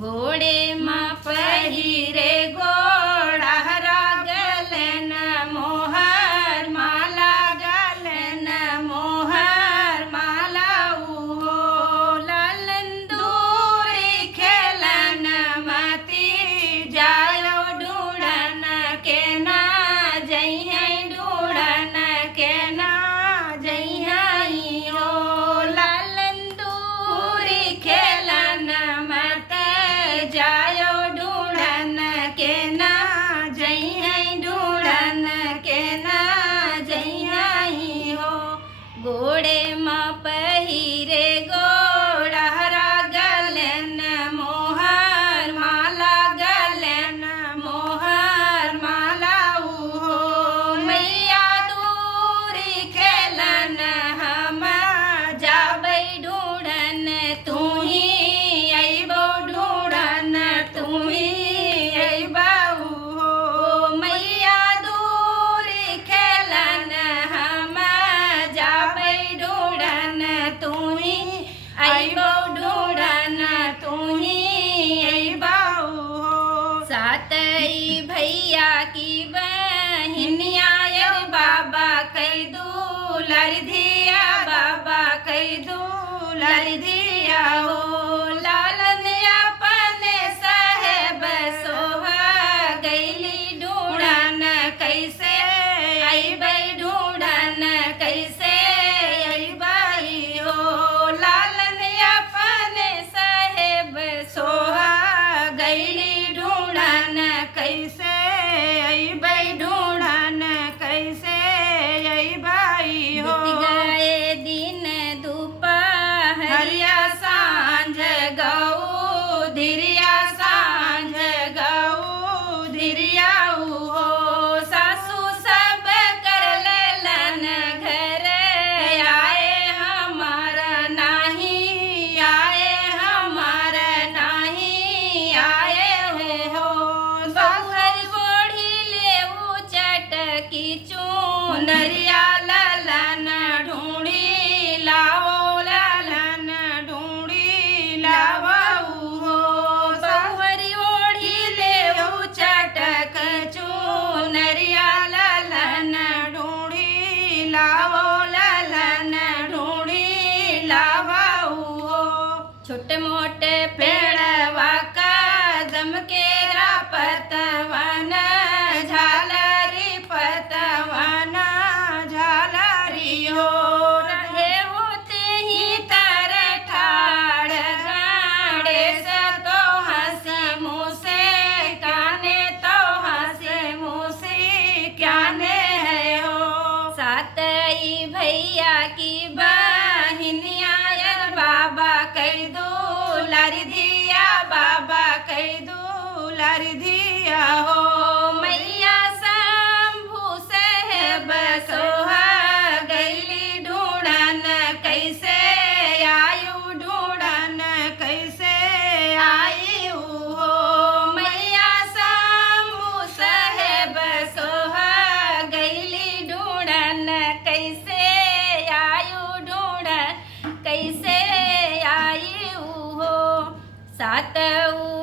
घोड़े में पहिरे गोड़ा गलन मोहर माला गलन मोहर माला उहो लालन दूरी खेलन मती जायो ढूंढन के ना जइहे ढूंढन के ना जइहे हो लालन दूरी खेलन मत जायो ढूंढन के ना जइहे ढूंढन के ना जइहे हो घोड़े में पहिरे गोड़ा गलन मोहर माला गलन मोहर माला उहो मैया दूरी खेलन हम जाबै ढूंढन तू ही अइबो ढूंढन तू ही अइबो हो मैया दूरी खेलन हम जाबै ढूंढन तू ही अइबो ढूंढन तू ही अइबो हो सातई भैया की बहनिया यो बाबा कई दूलर धिया बाबा कई दूलर धिया हो लालन अपने साहेब सोहा गईली ढूंढन कैसे अइबै ढूंढन कैसे अइबै हो लालन अपने साहेब सोहा गईली ढूंढन कैसे अइबै ढूंढन कैसे अइबै हो गए दिन दुपहरिया सांझ गऊ धिरिया सांझ गऊ धिरिया हो सासू सब कर लेलन घर आए हमार नाही आए हमार नाही आए हो बहुहर गोढ़ी लेऊ चटकी चूनरिया ललन ढूंढी लाओ ललन ढूंढी लाओ हो बहुहरी ओढ़ी लेऊ चटक चूनरिया ललन ढूंढी लाओ ललन ढूंढी लाओ हो छोटे मोटे पेड़वा कदम केरा पतवन झालरी पतवन झालरी हो रहे होते ही तर ठाड़ गाड़े से तो हंसी मुँह से काने तो हंसी मुँह से क्याने है हो सातई भैया की बहनिया यार बाबा कई दूलर धिया बाबा कई दूलर धिया हो मैया शंभू साहेब सोहा गईली ढूंढन कैसे आयु ढूंढन कैसे आयु हो मैया शंभू साहेब सोहा गईली ढूंढन कैसे आयु ढूंढन कैसे आयु हो सातऊ